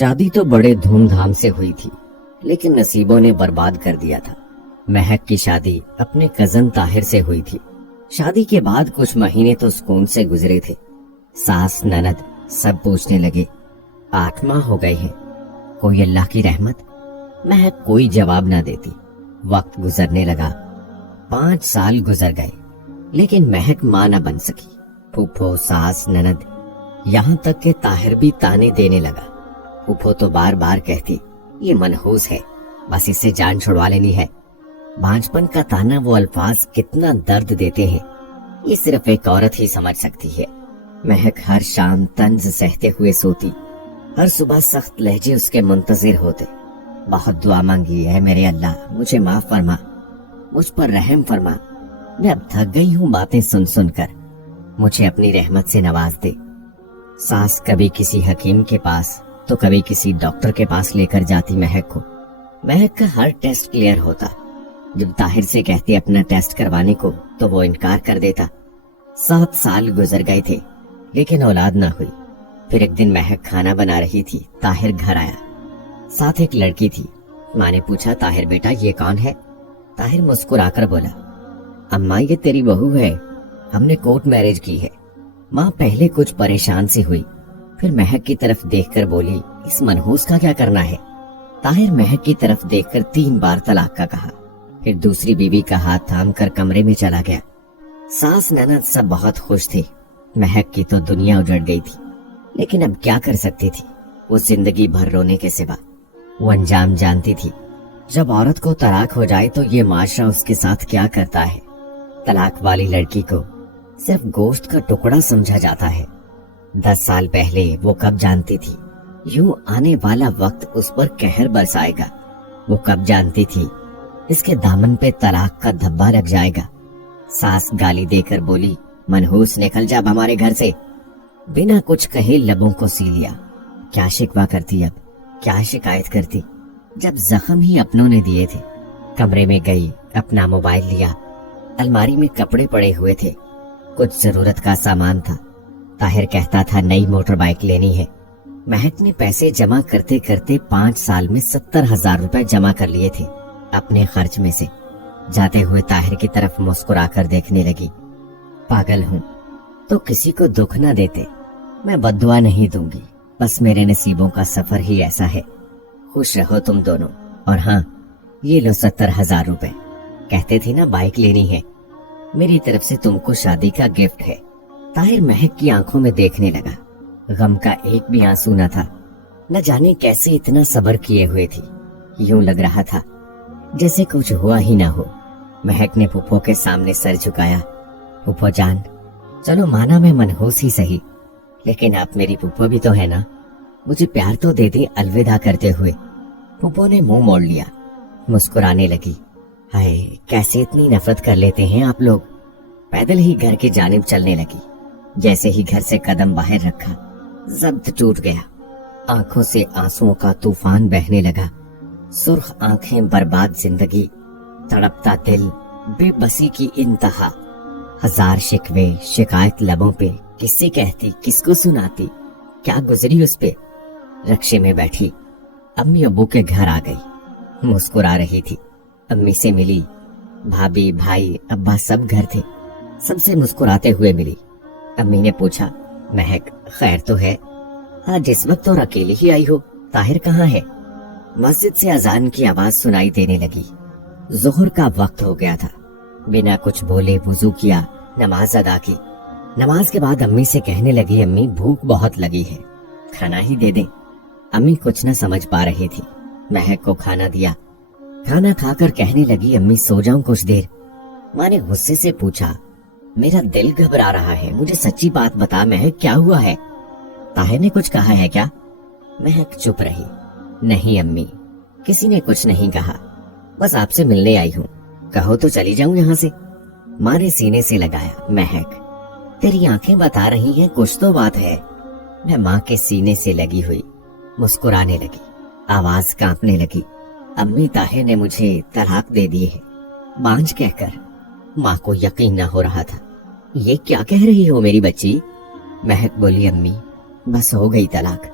شادی تو بڑے دھوم دھام سے ہوئی تھی، لیکن نصیبوں نے برباد کر دیا تھا۔ مہک کی شادی اپنے کزن طاہر سے ہوئی تھی۔ شادی کے بعد کچھ مہینے تو سکون سے گزرے تھے۔ ساس نند سب پوچھنے لگے 8 ماہ ہو گئے ہیں، کوئی اللہ کی رحمت؟ مہک کوئی جواب نہ دیتی۔ وقت گزرنے لگا، 5 سال گزر گئے، لیکن مہک ماں نہ بن سکی۔ پھوپھو، ساس، نند، یہاں تک کہ طاہر بھی تانے دینے لگا۔ پھوپھو تو بار بار کہتی یہ منحوس ہے، بس اس سے جان چھڑوا لینی ہے۔ بانجپن کا تانا وہ الفاظ کتنا درد دیتے ہیں، یہ صرف ایک عورت ہی سمجھ سکتی ہے۔ مہک ہر شام طنز سہتے ہوئے سوتی، ہر صبح سخت لہجے اس کے منتظر ہوتے۔ بہت دعا مانگی، اے میرے اللہ مجھے معاف فرما، مجھ پر رحم فرما، میں اب تھک گئی ہوں باتیں سن سن کر، مجھے اپنی رحمت سے نواز دے۔ ساس کبھی کسی حکیم کے پاس تو کبھی کسی ڈاکٹر کے پاس لے کر جاتی مہک کو۔ مہک کا ہر ٹیسٹ کلیئر ہوتا، جب طاہر سے کہتے اپنا ٹیسٹ کروانے کو تو وہ انکار کر دیتا۔ 7 سال گزر گئے تھے، لیکن اولاد نہ ہوئی۔ پھر ایک دن مہک کھانا بنا رہی تھی، طاہر گھر آیا، ساتھ ایک لڑکی تھی۔ ماں نے پوچھا طاہر بیٹا یہ کون ہے؟ طاہر مسکرا کر بولا اماں یہ تیری بہو ہے، ہم نے کورٹ میرج کی ہے۔ ماں پہلے کچھ پریشان سی ہوئی، پھر مہک کی طرف دیکھ کر بولی اس منحوس کا کیا کرنا ہے؟ طاہر مہک کی طرف دیکھ کر 3 بار طلاق کا کہا، پھر دوسری بیوی کا ہاتھ تھام کر کمرے میں چلا گیا۔ ساس نند سب بہت خوش تھی۔ مہک کی تو دنیا اجڑ گئی تھی، لیکن اب کیا کر سکتی تھی؟ وہ زندگی بھر رونے کے سوا۔ وہ انجام جانتی تھی، جب عورت کو طلاق ہو جائے تو یہ معاشرہ اس کے ساتھ کیا کرتا ہے۔ طلاق والی لڑکی کو صرف گوشت کا ٹکڑا سمجھا جاتا ہے۔ 10 سال پہلے وہ کب جانتی تھی یوں آنے والا وقت اس پر قہر برسائے گا؟ وہ کب جانتی تھی اس کے دامن پہ طلاق کا دھبا لگ جائے گا؟ ساس گالی دے کر بولی منحوس نکل جا ہمارے گھر سے۔ بنا کچھ کہے لبوں کو سی لیا۔ کیا شکوہ کرتی اب، کیا شکایت کرتی، جب زخم ہی اپنوں نے دیے تھے۔ کمرے میں گئی، اپنا موبائل لیا، الماری میں کپڑے پڑے ہوئے تھے، کچھ ضرورت کا سامان تھا۔ طاہر کہتا تھا نئی موٹر بائک لینی ہے۔ مہک نے پیسے جمع کرتے کرتے 5 سال میں 70,000 روپے جمع کر لیے تھے اپنے خرچ میں سے۔ جاتے ہوئے طاہر کی طرف مسکرا کر دیکھنے لگی۔ پاگل ہوں تو کسی کو دکھ نہ دیتے، میں بد دعا نہیں دوں گی، بس میرے نصیبوں کا سفر ہی ایسا ہے۔ خوش رہو تم دونوں، اور ہاں یہ لو 70,000 روپے، کہتے تھے نا بائک لینی ہے، میری طرف سے تم کو شادی کا گفٹ ہے۔ طاہر مہک کی آنکھوں میں دیکھنے لگا، غم کا ایک بھی آنسو نہ تھا۔ نہ جانے کیسے اتنا صبر کیے ہوئے تھی، یوں لگ رہا تھا جیسے کچھ ہوا ہی نہ ہو۔ مہک نے پھوپھو کے سامنے سر جھکایا۔ پھوپھو جان، چلو مانا میں منحوس ہی سہی، لیکن آپ میری پھوپھو بھی تو ہے نا، مجھے پیار تو دے دے الوداع کرتے ہوئے۔ پھوپھو نے منہ موڑ لیا، مسکرانے لگی۔ ہائے کیسے اتنی نفرت کر لیتے ہیں آپ لوگ۔ پیدل ہی گھر کی جانب چلنے لگی۔ جیسے ہی گھر سے قدم باہر رکھا، ضبط ٹوٹ گیا، آنکھوں سے آنسوؤں کا طوفان بہنے لگا۔ سرخ آنکھیں، برباد زندگی، تڑپتا دل، بے بسی کی انتہا۔ 1000 شکوے، شکایت لبوں پہ، کس سے کہتی، کس کو سناتی، کیا گزری اس پہ۔ رکشے میں بیٹھی امی ابو کے گھر آ گئی، مسکرا رہی تھی۔ امی سے ملی، بھابھی، بھائی، ابا سب گھر تھے، سب سے مسکراتے ہوئے ملی۔ امی نے پوچھا مہک خیر تو ہے؟ آج اس وقت اور اکیلی ہی آئی ہو، طاہر کہاں ہے؟ مسجد سے اذان کی آواز سنائی دینے لگی۔ ظہر کا وقت ہو گیا تھا۔ بنا کچھ بولے وضو کیا، نماز ادا کی۔ نماز کے بعد امی سے کہنے لگی امی بھوک بہت لگی ہے، کھانا ہی دے دیں۔ امی کچھ نہ سمجھ پا رہی تھی۔ مہک کو کھانا دیا۔ کھانا کھا کر کہنے لگی امی سو جاؤں کچھ دیر۔ ماں نے غصے سے پوچھا میرا دل گھبرا رہا ہے، مجھے سچی بات بتا مہک کیا ہوا ہے؟ طاہر نے کچھ کہا ہے کیا؟ مہک چپ رہی۔ نہیں امی، کسی نے کچھ نہیں کہا، بس آپ سے ملنے آئی ہوں، کہو تو چلی جاؤں یہاں سے۔ ماں نے سینے سے لگایا مہک تیری آنکھیں بتا رہی ہیں کچھ تو بات ہے۔ میں ماں کے سینے سے لگی ہوئی مسکرانے لگی، آواز کانپنے لگی۔ امی طاہر نے مجھے طلاق دے دی ہے، بانجھ کہہ کر۔ ماں کو یقین نہ ہو رہا تھا۔ یہ کیا کہہ رہی ہو میری بچی؟ مہک بولی امی بس ہو گئی طلاق،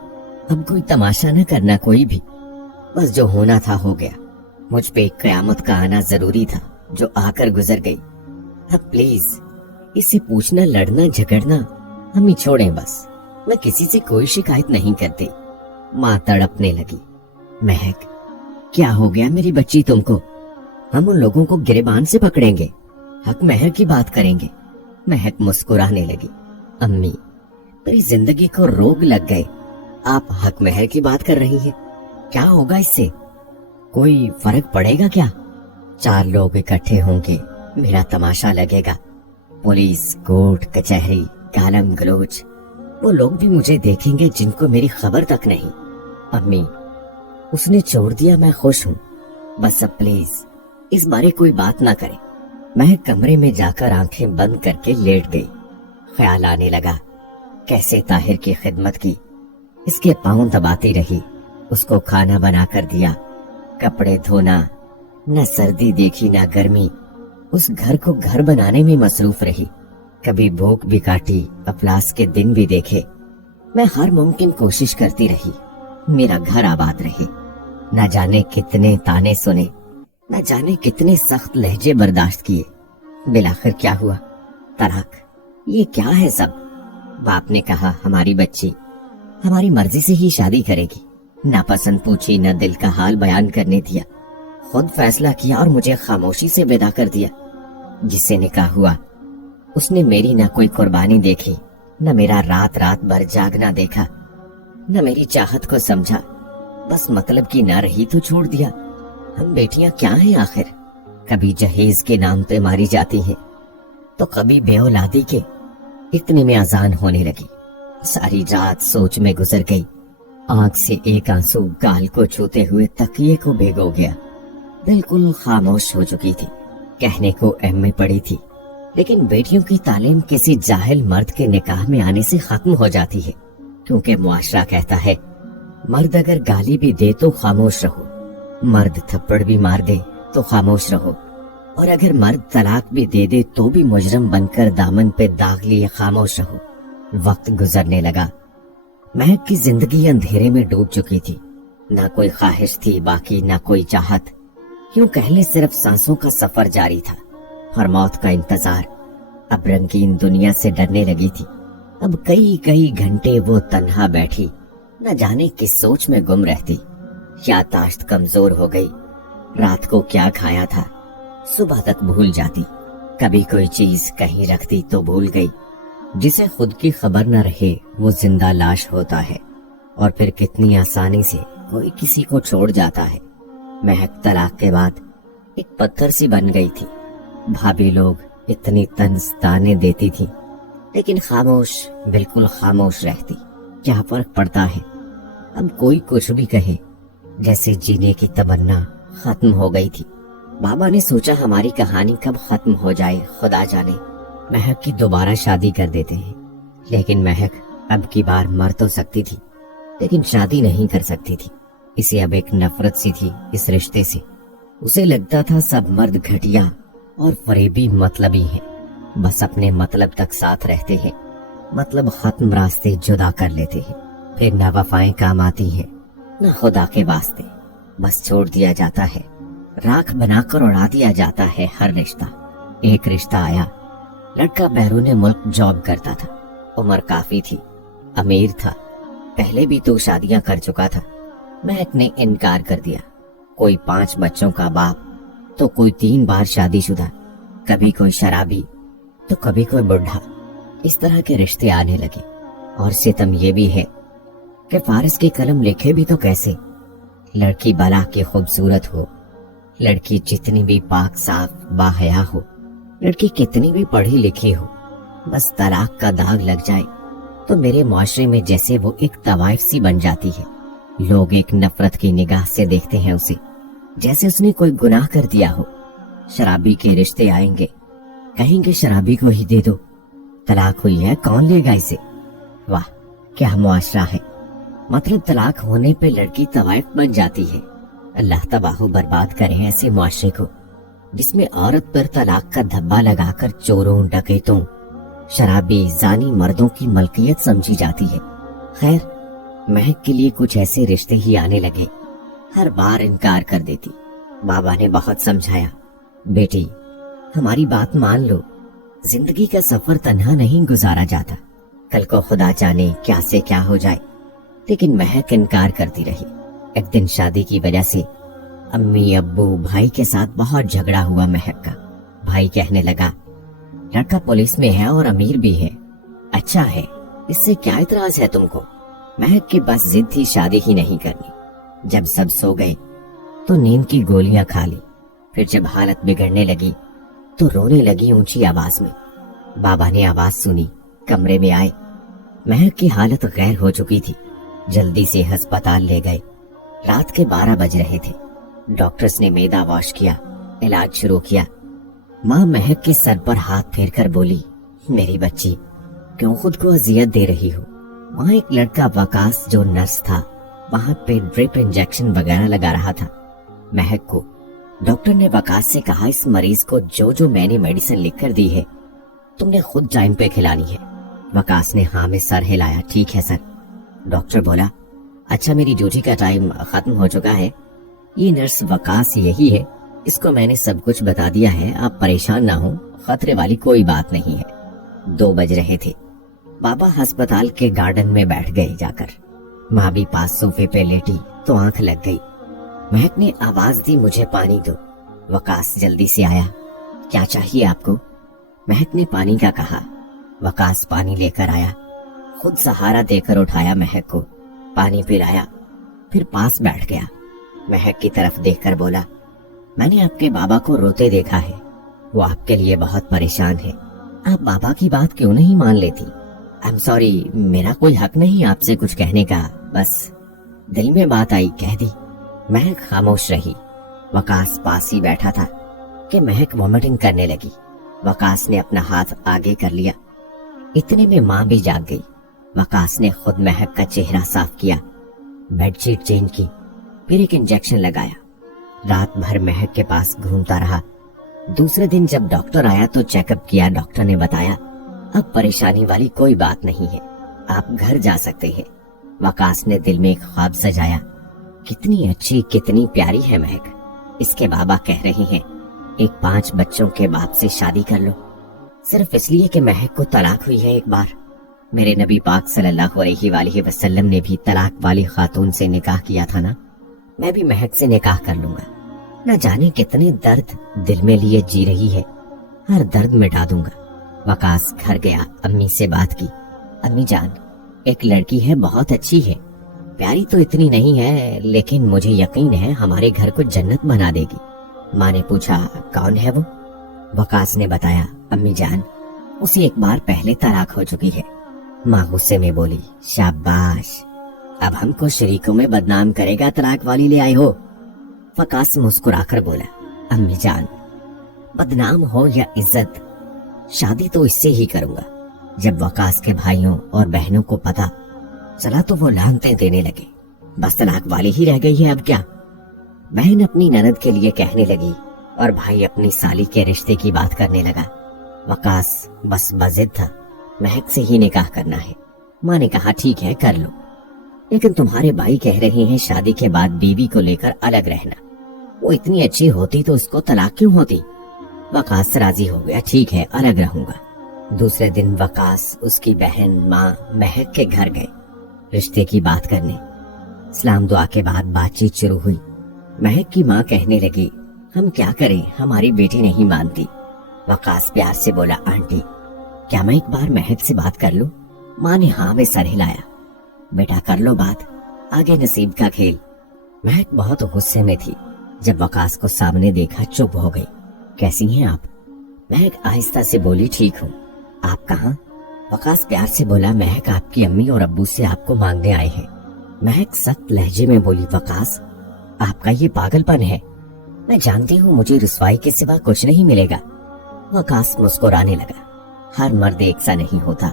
अब कोई तमाशा न करना कोई भी, बस जो होना था हो गया। मुझ पे एक कयामत का आना जरूरी था जो आकर गुजर गई। अब प्लीज इससे पूछना, लड़ना झगड़ना हम ही छोड़ें बस। मैं किसी से कोई शिकायत नहीं करती। माँ तड़पने लगी। महक, क्या हो गया मेरी बच्ची तुमको? हम उन लोगों को गिरबान से पकड़ेंगे, हक महर की बात करेंगे। महक मुस्कुराने लगी। अम्मी, मेरी जिंदगी को रोग लग गए। आप हक महर की बात कर रही हैं। क्या होगा इससे? कोई फर्क पड़ेगा क्या? 4 लोग इकट्ठे होंगे, मेरा तमाशा लगेगा। पुलिस, कोर्ट कचहरी, गालम गलोच, वो लोग भी मुझे देखेंगे जिनको मेरी खबर तक नहीं। अम्मी, उसने छोड़ दिया, मैं खुश हूँ। बस अब प्लीज इस बारे कोई बात ना करे। मैं कमरे में जाकर आंखें बंद करके लेट गई। ख्याल आने लगा कैसे ताहिर की खिदमत की, इसके पांव दबाती रही, उसको खाना बनाकर दिया, कपड़े धोना, न सर्दी देखी न गर्मी, उस घर को घर बनाने में मसरूफ रही। कभी भूख भी काटी, अफलास के दिन भी देखे। मैं हर मुमकिन कोशिश करती रही मेरा घर आबाद रहे। न जाने कितने ताने सुने, न जाने कितने सख्त लहजे बर्दाश्त किए। बिलाखिर क्या हुआ? तलाक। ये क्या है सब? बाप ने कहा हमारी बच्ची हमारी मर्जी से ही शादी करेगी। नापसंद पूछी, न दिल का हाल बयान करने दिया। खुद फैसला किया और मुझे खामोशी से विदा कर दिया। जिससे निकाह हुआ उसने मेरी न कोई कुर्बानी देखी, न मेरा रात रात भर जागना देखा, न मेरी चाहत को समझा। बस मतलब की ना रही तो छोड़ दिया। हम बेटियां क्या हैं आखिर? कभी जहेज के नाम पे मारी जाती हैं, तो कभी बेऔलादी के। इतने में अजान होने लगी। सारी रात सोच में गुजर गई। आंख से एक आंसू गाल को छूते हुए तकिए को भिगो गया। बिल्कुल खामोश हो चुकी थी। कहने को एम पड़ी थी, लेकिन बेटियों की तालीम किसी जाहिल मर्द के निकाह में आने से खत्म हो जाती है, क्योंकि मुआशरा कहता है मर्द अगर गाली भी दे तो खामोश रहो, मर्द थप्पड़ भी मार दे तो खामोश रहो, और अगर मर्द तलाक भी दे दे तो भी मुजरम बनकर दामन पे दाग लिए खामोश रहो। वक्त गुजरने लगा। महक की जिंदगी अंधेरे में डूब चुकी थी। ना कोई ख्वाहिश थी बाकी, ना कोई चाहत। क्यों कहले सिर्फ सांसों का सफर जारी था और मौत का इंतजार। अब रंगीन दुनिया से डरने लगी थी। अब कई कई घंटे वो तन्हा बैठी, न जाने किस सोच में गुम रहती। याददाश्त कमजोर हो गई। रात को क्या खाया था सुबह तक भूल जाती। कभी कोई चीज कहीं रखती तो भूल गई। जिसे खुद की खबर न रहे वो जिंदा लाश होता है, और फिर कितनी आसानी से कोई किसी को छोड़ जाता है। महक तलाक के बाद एक पत्थर सी बन गई थी। भाभी लोग इतनी तंज ताने देती थी, लेकिन खामोश, बिल्कुल खामोश रहती। क्या फर्क पड़ता है? अब कोई कुछ भी कहे, जैसे जीने की तमन्ना खत्म हो गई थी। बाबा ने सोचा हमारी कहानी कब खत्म हो जाए खुदा जाने। महक की दोबारा शादी कर देते हैं, लेकिन महक अब की बार मर तो सकती थी, लेकिन शादी नहीं कर सकती थी। इसे अब एक नफरत सी थी इस रिश्ते से। उसे लगता था सब मर्द घटिया और फरेबी मतलबी हैं, बस अपने मतलब तक साथ रहते हैं, मतलब खत्म रास्ते जुदा कर लेते हैं। फिर न वफाएं काम आती हैं, न खुदा के वास्ते, बस छोड़ दिया जाता है। राख बनाकर उड़ा दिया जाता है हर रिश्ता। एक रिश्ता आया, लड़का बैरून मुल्क जॉब करता था, उम्र काफी थी, अमीर था, पहले भी 2 शादियां कर चुका था। महक ने इनकार कर दिया। कोई 5 बच्चों का बाप, तो कोई 3 बार शादीशुदा, कभी कोई शराबी तो कभी कोई बुढ़ा। इस तरह के रिश्ते आने लगे। और सितम ये भी है कि फारिस की कलम लिखे भी तो कैसे। लड़की भला के खूबसूरत हो, लड़की जितनी भी पाक साफ बाहया हो, लड़की कितनी भी पढ़ी लिखी हो, बस तलाक का दाग लग जाए तो मेरे मुआशरे में जैसे वो एक तवाइफ सी बन जाती है। लोग एक नफरत की निगाह से देखते हैं उसे, जैसे उसने कोई गुनाह कर दिया हो। शराबी के रिश्ते आएंगे, कहेंगे शराबी को ही दे दो, तलाक हुई है कौन लेगा इसे। वाह क्या मुआशरा है। मतलब तलाक होने पे लड़की तवाइफ बन जाती है। अल्लाह तबाह बर्बाद करे ऐसे मुआशरे को, जिसमें औरत पर तलाक का धब्बा लगाकर चोरों, डकैतों, शराबी, जानी मर्दों की मलकियत समझी जाती है। खैर महक के लिए कुछ ऐसे रिश्ते ही आने लगे। हर बार इनकार कर देती। बाबा ने बहुत समझाया, बेटी हमारी बात मान लो, जिंदगी का सफर तन्हा नहीं गुजारा जाता, कल को खुदा जाने क्या से क्या हो जाए। लेकिन महक इनकार करती रही। एक दिन शादी की वजह से अम्मी अब्बू भाई के साथ बहुत झगड़ा हुआ महक का। भाई कहने लगा, लड़का पुलिस में है और अमीर भी है, अच्छा है, इससे क्या इतराज है तुमको। महक की बस जिद थी शादी ही नहीं करनी। जब सब सो गए तो नींद की गोलियां खा ली। फिर जब हालत बिगड़ने लगी तो रोने लगी ऊंची आवाज में। बाबा ने आवाज सुनी, कमरे में आए। महक की हालत गैर हो चुकी थी। जल्दी से अस्पताल ले गए। रात के 12 बज रहे थे। डॉक्टर्स ने मैदा वॉश किया, इलाज शुरू किया। माँ महक के सर पर हाथ फेर कर बोली, मेरी बच्ची क्यों खुद को अजियत दे रही हो। वहाँ एक लड़का वकास जो नर्स था वहां पे ड्रिप इंजेक्शन वगैरह लगा रहा था महक को। डॉक्टर ने वकास से कहा, इस मरीज को जो जो मैंने मेडिसिन लिख कर दी है तुमने खुद टाइम पे खिलानी है। वकास ने हाँ में सर हिलाया, ठीक है सर। डॉक्टर बोला, अच्छा मेरी ड्यूटी का टाइम खत्म हो चुका है, ये नर्स वकास यही है, इसको मैंने सब कुछ बता दिया है, आप परेशान ना हो, खतरे वाली कोई बात नहीं है। 2 बज रहे थे। बाबा अस्पताल के गार्डन में बैठ गए जाकर। माँ भी पास सोफे पे लेटी तो आंख लग गई। महक ने आवाज दी, मुझे पानी दो। वकास जल्दी से आया, क्या चाहिए आपको। महक ने पानी का कहा। वकास पानी लेकर आया, खुद सहारा देकर उठाया महक को, पानी पिलाया, फिर पास बैठ गया। महक की तरफ देखकर बोला, मैंने आपके बाबा को रोते देखा है, वो आपके लिए बहुत परेशान है, आप बाबा की बात क्यों नहीं मान लेती। आई एम सॉरी, मेरा कोई हक नहीं आपसे कुछ कहने का, बस दिल में बात आई कह दी। महक खामोश रही। वकास पास ही बैठा था कि महक वॉमिटिंग करने लगी। वकास ने अपना हाथ आगे कर लिया। इतने में माँ भी जाग गई। वकास ने खुद महक का चेहरा साफ किया, बेडशीट चेंज की, फिर एक इंजेक्शन लगाया। रात भर महक के पास घूमता रहा। दूसरे दिन जब डॉक्टर आया तो चेकअप किया। डॉक्टर ने बताया, अब परेशानी वाली कोई बात नहीं है, आप घर जा सकते हैं। वकास ने दिल में एक ख्वाब सजाया, कितनी अच्छी कितनी प्यारी है महक। इसके बाबा कह रहे हैं एक 5 बच्चों के बाप से शादी कर लो, सिर्फ इसलिए कि महक को तलाक हुई है एक बार। मेरे नबी पाक सल्लल्लाहु अलैहि वसल्लम ने भी तलाक वाली खातून से निकाह किया था ना, मैं भी महक से निकाह कर लूंगा। न जाने कितने दर्द दिल में लिए जी रही है, हर दर्द मिटा दूंगा। वकास घर गया, अम्मी से बात की, अम्मी जान एक लड़की है, बहुत अच्छी है, प्यारी तो इतनी नहीं है, लेकिन मुझे यकीन है हमारे घर को जन्नत बना देगी। माँ ने पूछा, कौन है वो। वकास ने बताया, अम्मी जान उसे एक बार पहले तलाक हो चुकी है। माँ गुस्से में बोली, शाबाश, अब हमको शरीकों में बदनाम करेगा, तलाक वाली ले आए हो। वकास मुस्कुराकर बोला, अम्मी जान बदनाम हो या इज्जत, शादी तो इससे ही करूंगा। जब वकास के भाइयों और बहनों को पता चला तो वो लानतें देने लगे, बस तलाक वाली ही रह गई है अब क्या। बहन अपनी ननद के लिए कहने लगी और भाई अपनी साली के रिश्ते की बात करने लगा। वकास बस बजिद था, महक से ही निकाह करना है। माँ ने कहा, ठीक है कर लो, लेकिन तुम्हारे भाई कह रहे हैं शादी के बाद बीवी को लेकर अलग रहना, वो इतनी अच्छी होती तो उसको तलाक क्यों होती। वकास राजी हो गया, ठीक है अलग रहूंगा। दूसरे दिन वकास, उसकी बहन, माँ महक के घर गए रिश्ते की बात करने। सलाम दुआ के बाद बातचीत शुरू हुई। महक की माँ कहने लगी, हम क्या करें, हमारी बेटी नहीं मानती। वकास प्यार से बोला, आंटी क्या मैं एक बार महक से बात कर लूं। माँ ने हाँ में सर हिलाया, बेटा कर लो बात, आगे नसीब का खेल। महक बहुत गुस्से में थी। जब वकास को सामने देखा चुप हो गई। कैसी हैं आप। महक आहिस्ता से बोली, ठीक हूँ, आप कहाँ। वकास प्यार से बोला, महक आपकी अम्मी और अब्बू से आपको मांगने आए हैं। महक सख्त लहजे में बोली, वकास आपका ये पागलपन है, मैं जानती हूँ मुझे रुसवाई के सिवा कुछ नहीं मिलेगा। वकास मुस्कुराने लगा, हर मर्द एक सा नहीं होता,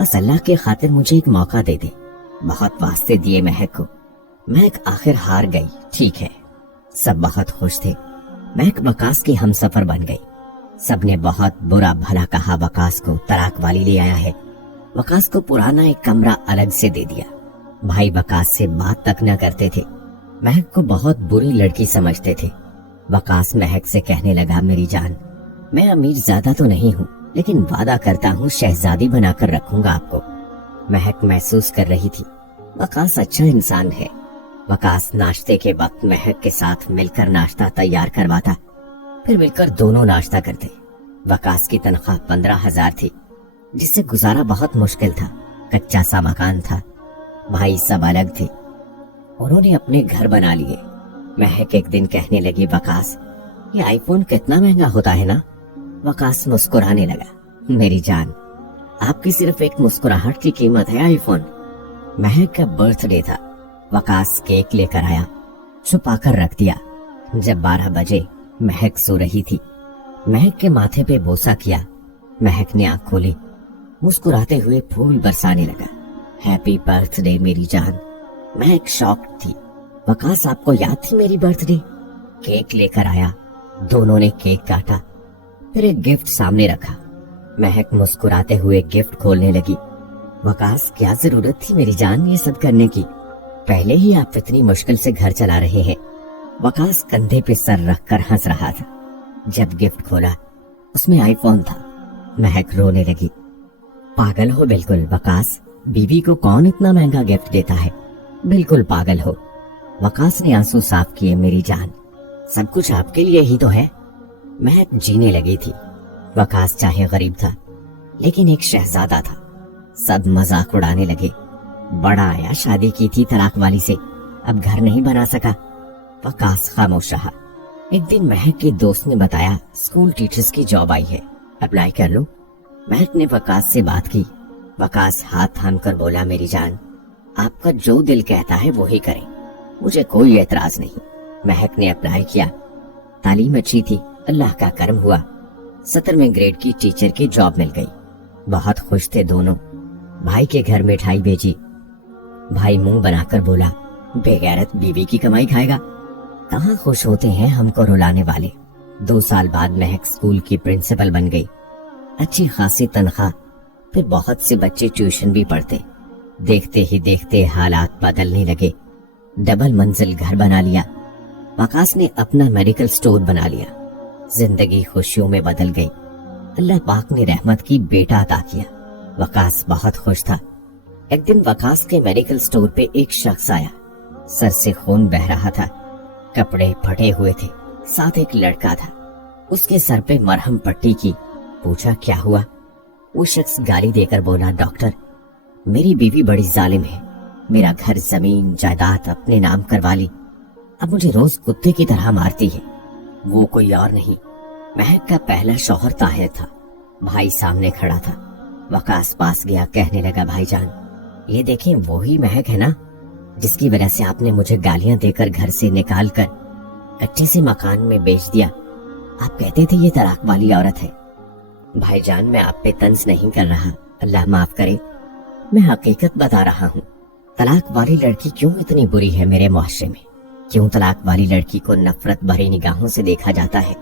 बस अल्लाह के खातिर मुझे एक मौका दे दे। बहुत वास्ते दिए महक को। महक आखिर हार गई। ठीक है, सब बहुत खुश थे। महक वकास की हमसफर बन गई। सबने बहुत बुरा भला कहा, वकास को तलाक वाली ले आया है। वकास को पुराना एक कमरा अलग से दे दिया। بھائی وقاص سے بات تک نہ کرتے تھے، مہک کو بہت بری لڑکی سمجھتے تھے۔ وقاص مہک سے کہنے لگا، میری جان، میں امیر زیادہ تو نہیں ہوں، لیکن وعدہ کرتا ہوں شہزادی بنا کر رکھوں گا آپ کو۔ مہک محسوس کر رہی تھی وقاص اچھا انسان ہے۔ وقاص ناشتے کے وقت مہک کے ساتھ مل کر ناشتہ تیار کرواتا، پھر مل کر دونوں ناشتہ کرتے۔ وقاص کی تنخواہ 15,000 تھی، جس سے گزارا بہت مشکل تھا۔ کچا سا مکان تھا، بھائی سب الگ تھے، انہوں نے اپنے گھر بنا لیے۔ مہک ایک دن کہنے لگی، وقاص یہ آئی فون کتنا مہنگا ہوتا ہے نا؟ وقاص مسکرانے لگا، میری جان، آپ کی صرف ایک مسکراہٹ کی قیمت ہے آئی فون۔ مہک کا برتھ ڈے تھا، وقاص کیک لے کر آیا، چھپا کر رکھ دیا۔ جب 12 بجے مہک سو رہی تھی، مہک کے ماتھے پہ بوسہ کیا۔ مہک نے آنکھ کھولی، مسکراتے ہوئے پھول برسانے لگا، ہیپی برتھ ڈے میری جان۔ مہک شاکڈ تھی، وقاص آپ کو یاد تھی میری برتھ ڈے؟ کیک لے کر آیا، دونوں نے کیک کاٹا، پھر ایک گفٹ سامنے رکھا۔ مہک مسکراتے ہوئے گفٹ کھولنے لگی۔ وقاص کیا ضرورت تھی میری جان یہ سب کرنے کی؟ پہلے ہی آپ اتنی مشکل سے گھر چلا رہے ہیں۔ وقاص کندھے پہ سر رکھ کر ہنس رہا تھا۔ جب گفٹ کھولا اس میں آئی فون تھا۔ مہک رونے لگی، پاگل ہو بالکل وقاص، بیوی کو کون اتنا مہنگا گفٹ دیتا ہے؟ بالکل پاگل ہو۔ وقاص نے آنسو صاف کیے، میری جان، سب کچھ آپ کے لیے ہی تو ہے۔ مہک جینے لگی تھی۔ وقاص چاہے غریب تھا لیکن ایک شہزادہ تھا۔ سب مذاق اڑانے لگے، بڑا آیا، شادی کی تھی طلاق والی سے، اب گھر نہیں بنا سکا۔ وقاص خاموش رہا۔ ایک دن مہک کے دوست نے بتایا اسکول ٹیچرز کی جاب آئی ہے، اپلائی کر لو۔ مہک نے وقاص سے بات کی۔ وقاص ہاتھ تھام کر بولا، میری جان، آپ کا جو دل کہتا ہے وہی کریں، مجھے کوئی اعتراض نہیں۔ مہک نے اپلائی کیا، تعلیم اچھی تھی، اللہ کا کرم ہوا، 17ویں گریڈ کی ٹیچر کی جاب مل گئی۔ بہت خوش تھے دونوں۔ بھائی کے گھر مٹھائی بھیجی۔ بھائی منہ بنا کر بولا، بے غیرت بیوی کی کمائی کھائے گا۔ کہاں خوش ہوتے ہیں ہم کو رلانے والے۔ 2 سال بعد مہک اسکول کی پرنسپل بن گئی، اچھی خاصی تنخواہ، پھر بہت سے بچے ٹیوشن بھی پڑھتے۔ دیکھتے ہی دیکھتے حالات بدلنے لگے، ڈبل منزل گھر بنا لیا۔ وقاص نے اپنا میڈیکل سٹور بنا لیا، زندگی خوشیوں میں بدل گئی۔ اللہ پاک نے رحمت کی، بیٹا عطا کیا۔ وقاص بہت خوش تھا۔ ایک دن وقاص کے میڈیکل سٹور پہ ایک شخص آیا، سر سے خون بہ رہا تھا، کپڑے پھٹے ہوئے تھے، ساتھ ایک لڑکا تھا۔ اس کے سر پہ مرہم پٹی کی۔ پوچھا کیا ہوا؟ وہ شخص گالی دے کر بولا، ڈاکٹر، میری بیوی بڑی ظالم ہے، میرا گھر زمین جائیداد اپنے نام کروا لی، اب مجھے روز کتے کی طرح مارتی ہے۔ وہ کوئی اور نہیں، مہک کا پہلا شوہر طاہر تھا۔ بھائی سامنے کھڑا تھا۔ وقاص پاس گیا، کہنے لگا، بھائی جان، یہ دیکھیں وہی مہک ہے نا جس کی وجہ سے آپ نے مجھے گالیاں دے کر گھر سے نکال کر کچے سے مکان میں بیچ دیا۔ آپ کہتے تھے یہ طلاق والی عورت ہے۔ بھائی جان، میں آپ پہ طنز نہیں کر رہا، اللہ معاف کرے، میں حقیقت بتا رہا ہوں۔ طلاق والی لڑکی کیوں اتنی بری ہے میرے معاشرے میں؟ کیوں طلاق والی لڑکی کو نفرت بھری نگاہوں سے دیکھا جاتا ہے،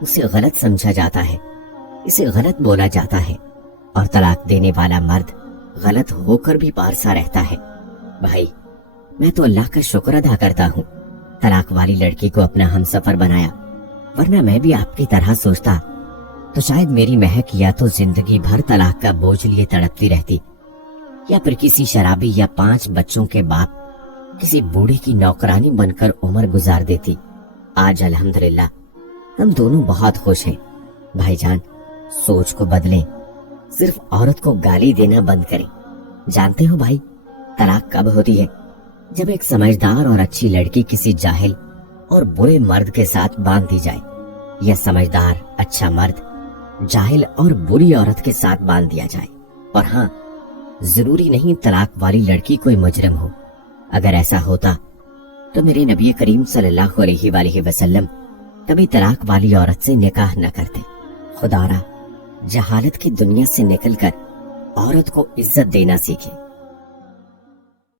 اسے غلط سمجھا جاتا ہے، اسے غلط بولا جاتا ہے، اور طلاق دینے والا مرد غلط ہو کر بھی پارسا رہتا ہے؟ بھائی، میں تو اللہ کا شکر ادا کرتا ہوں طلاق والی لڑکی کو اپنا ہمسفر بنایا، ورنہ میں بھی آپ کی طرح سوچتا تو شاید میری مہک یا تو زندگی بھر طلاق کا بوجھ لیے تڑپتی رہتی، یا پھر کسی شرابی یا 5 بچوں کے باپ کسی بوڑھی کی نوکرانی بن کر عمر گزار دیتی۔ آج الحمدللہ ہم دونوں بہت خوش ہیں۔ بھائی جان، سوچ کو بدلیں، صرف عورت کو گالی دینا بند کریں۔ جانتے ہو بھائی، طلاق کب ہوتی ہے؟ جب ایک سمجھدار اور اچھی لڑکی کسی جاہل اور برے مرد کے ساتھ باندھ دی جائے، یا سمجھدار اچھا مرد جاہل اور بری عورت کے ساتھ باندھ دیا جائے۔ اور ہاں، ضروری نہیں طلاق والی لڑکی کوئی مجرم ہو۔ اگر ایسا ہوتا تو میرے نبی کریم صلی اللہ علیہ وآلہ وسلم کبھی طلاق والی عورت سے نکاح نہ کرتے۔ خدا را جہالت کی دنیا سے نکل کر عورت کو عزت دینا سیکھے۔